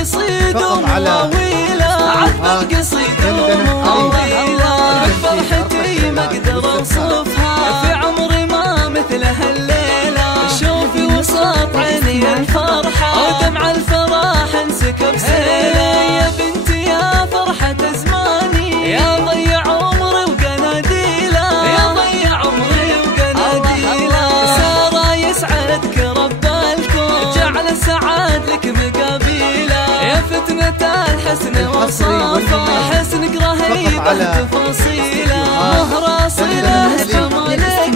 قصيد ومواويله، عذب قصيد ومواويله، فرحتي ما اقدر اوصفها، في عمري ما مثلها الليله. شوفي وسط عيني الفرحه ودمع الفرح انسكب سيله، يا بنتي يا فرحه زماني، يا ضيع عمري وقناديله، يا ضيع عمري وقناديله. سارة يسعدك رب الكون، جعل السعاد لك مقابيله، يا فتنة الحسن وصافه، حسنك رهيبه تفاصيله، مهر اصيله جمالك